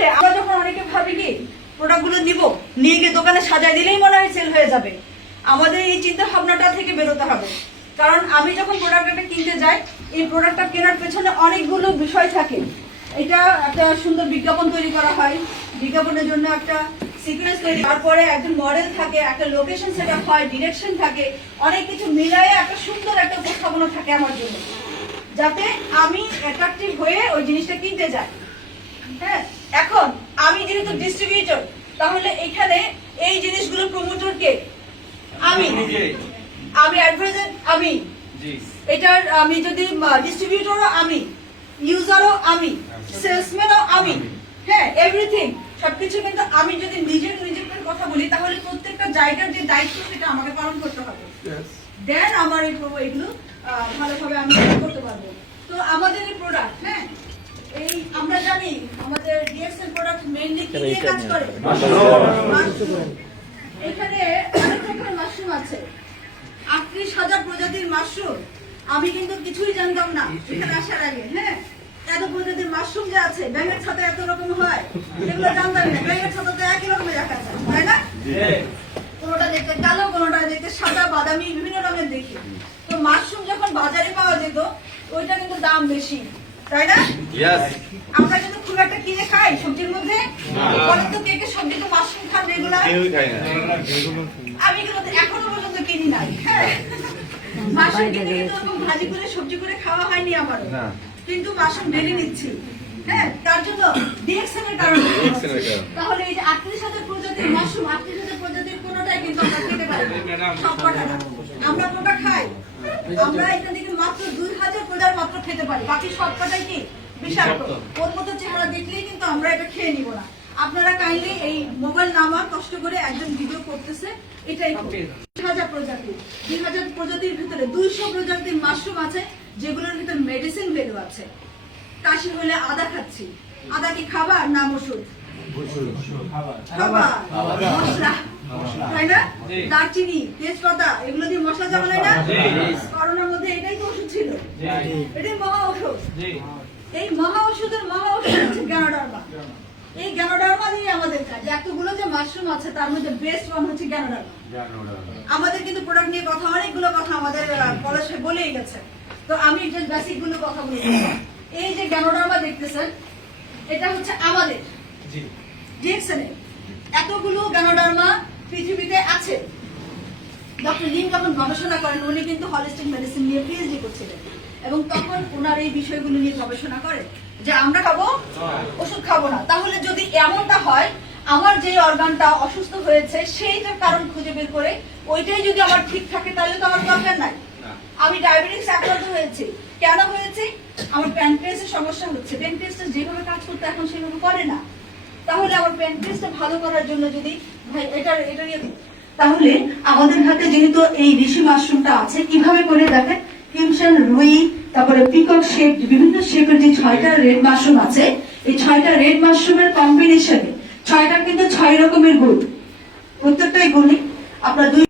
তাহলে আমরা যখন অনেকে ভাবি কি প্রোডাক্টগুলো নিব, নিয়ে গিয়ে দোকানে সাজায় দিলেই মনে হয় সেল হয়ে যাবে। আমাদের এই চিন্তা ভাবনাটা থেকে বেরোতে হবে। কারণ আমি যখন প্রোডাক্টটা কিনতে যাই, এই প্রোডাক্টটা কেনার পেছনে অনেকগুলো বিষয় থাকে। এটা একটা সুন্দর বিজ্ঞাপন তৈরি করা হয়। বিজ্ঞাপনের জন্য একটা সিকোয়েন্স তৈরি তারপরে একজন মডেল থাকে, একটা লোকেশন সেট আপ হয় ডিরেকশন থাকে, অনেক কিছু মিলায়ে একটা সুন্দর একটা উপস্থাপনা থাকে আমার জন্য। যাতে আমি অ্যাট্রাকটিভ হয়ে ওই জিনিসটা কিনতে যাই। হ্যাঁ এখন আমি যেহেতু ডিস্ট্রিবিউটর তাহলে এখানে এই জিনিসগুলো প্রমোটর কে? আমি। আমি আমি এটার আমি যদি ডিস্ট্রিবিউটরও আমি ইউজারও আমি সেলসম্যানও আমি হ্যাঁ এভরিথিং সবকিছু কিন্তু আমি যদি নিজের নিজের কথা বলি তাহলে প্রত্যেকটা জায়গার যে দায়িত্ব সেটা আমাকে পালন করতে হবে। দেন আমার এই এগুলো ভালোভাবে আমি করতে পারব। তো আমাদের এই প্রোডাক্ট হ্যাঁ এই আমরা জানি আমাদের ডিএসএল প্রোডাক্ট মেইনলি কি নিয়ে কাজ করে? মাশরুম। এখানে অনেক রকমের মাশরুম আছে। আটত্রিশ হাজার প্রজাতির মাশরুম। আমি কিন্তু কিছুই জানতাম না এখানে আসার আগে হ্যাঁ? এত প্রজাতির মাশরুম যে আছে ব্যাঙের ছাতা এত রকম হয় এগুলো জানতাম না। ব্যাঙের ছাতা তো একই রকমের দেখা যায় তাই না? কোনোটা দেখতে কালো কোনোটা দেখতে সাদা বাদামি বিভিন্ন রঙের দেখি। তো মাশরুম যখন বাজারে পাওয়া যেত ওইটা কিন্তু দাম বেশি। তাই না? আমরা কিন্তু খুব একটা কিনে খাই সবজির মধ্যে? বলেন তো কে কে সবজি তো মাশরুম খান রেগুলার? আমি কিন্তু এখনও পর্যন্ত কিনি নাই হ্যাঁ। মাশরুম কিনে কিন্তু ভাজি করে সবজি করে খাওয়া হয়নি আমার কিন্তু মাশরুম ডেলি নিচ্ছি হ্যাঁ। তার জন্য ডিএক্সএন এর কারণে। তাহলে এই যে আটত্রিশ হাজার প্রজাতির মাশরুম আটত্রিশ হাজার প্রজাতির কোনোটাই কিন্তু আমরা খেতে পারি না। সবকটা আমরা কোনটা খাই? আমরা এখান থেকে মাত্র দুই মাত্র খেতে পারি। বাকি সবকটাই কি? বিষাক্ত। ওর মতো চেহারা দেখলেই কিন্তু আমরা এটা খেয়ে নিব না। আপনারা কাইন্ডলি এই মোবাইল নাম্বার কষ্ট করে একজন ভিডিও করতেছে এটাই দুই হাজার প্রজাতি। দুই হাজার প্রজাতির ভিতরে দুইশো প্রজাতির মাশরুম আছে যেগুলোর ভিতরে মেডিসিন ভ্যালু আছে। কাশি হলে আদা খাচ্ছি। আদা কি খাবার না ওষুধ খাবার। মশলা তাই না? দারচিনি তেজপাতা এগুলো দিয়ে মশলা না? করোনার মধ্যে এটাই তো ওষুধ ছিল। এটাই মহা ওষুধ। এই মহা ওষুধের মহা ওষুধ হচ্ছে গ্যানোডার্মা। এই গ্যানোডার্মা দিয়ে আমাদের কাজ। এতগুলো যে মাশরুম আছে তার মধ্যে বেস্ট ওয়ান হচ্ছে গ্যানোডার্মা। আমাদের কিন্তু প্রোডাক্ট নিয়ে কথা অনেকগুলো কথা আমাদের কলেজে বলেই গেছে। তো আমি যে বেসিকগুলো কথা বলব এই যে গ্যানোডার্মা দেখতেছেন এটা হচ্ছে আমাদের। ডিএক্সএন এতগুলো গ্যানোডার্মা পৃথিবীতে আছে। ডক্টর লিন যখন গবেষণা করেন উনি কিন্তু হলিস্টিক মেডিসিন নিয়ে পিএইচডি করছিলেন। এবং তখন ওনার এই বিষয়গুলো নিয়ে গবেষণা করে যে আমরা খাব ওষুধ খাব না। তাহলে যদি এমনটা হয় আমার যে অর্গানটা অসুস্থ হয়েছে সেইটার কারণ খুঁজে বের করে ওইটাই যদি আমার ঠিক থাকে তাহলে তো আমার দরকার নাই। আমি ডায়াবেটিস আক্রান্ত হয়েছি। কেন হয়েছে? আমার প্যানক্রিয়াসের সমস্যা হচ্ছে। প্যানক্রিয়াসটা যেভাবে কাজ করতে এখন সেভাবে করে না। তাহলে আমার প্যানক্রিয়াসটা ভালো করার জন্য যদি তাহলে আমাদের হাতে যেহেতু এই ঋষি মাশরুমটা আছে, কীভাবে করে দেখেন? কিমশন রুই, তারপরে পিকক শেপ বিভিন্ন শেপের যে ছয়টা রেড মাশরুম আছে, এই ছয়টা রেড মাশরুমের কম্বিনেশনে ছয়টা কিন্তু ছয় রকমের গুণ। প্রত্যেকটাই গুণই আপনার দুই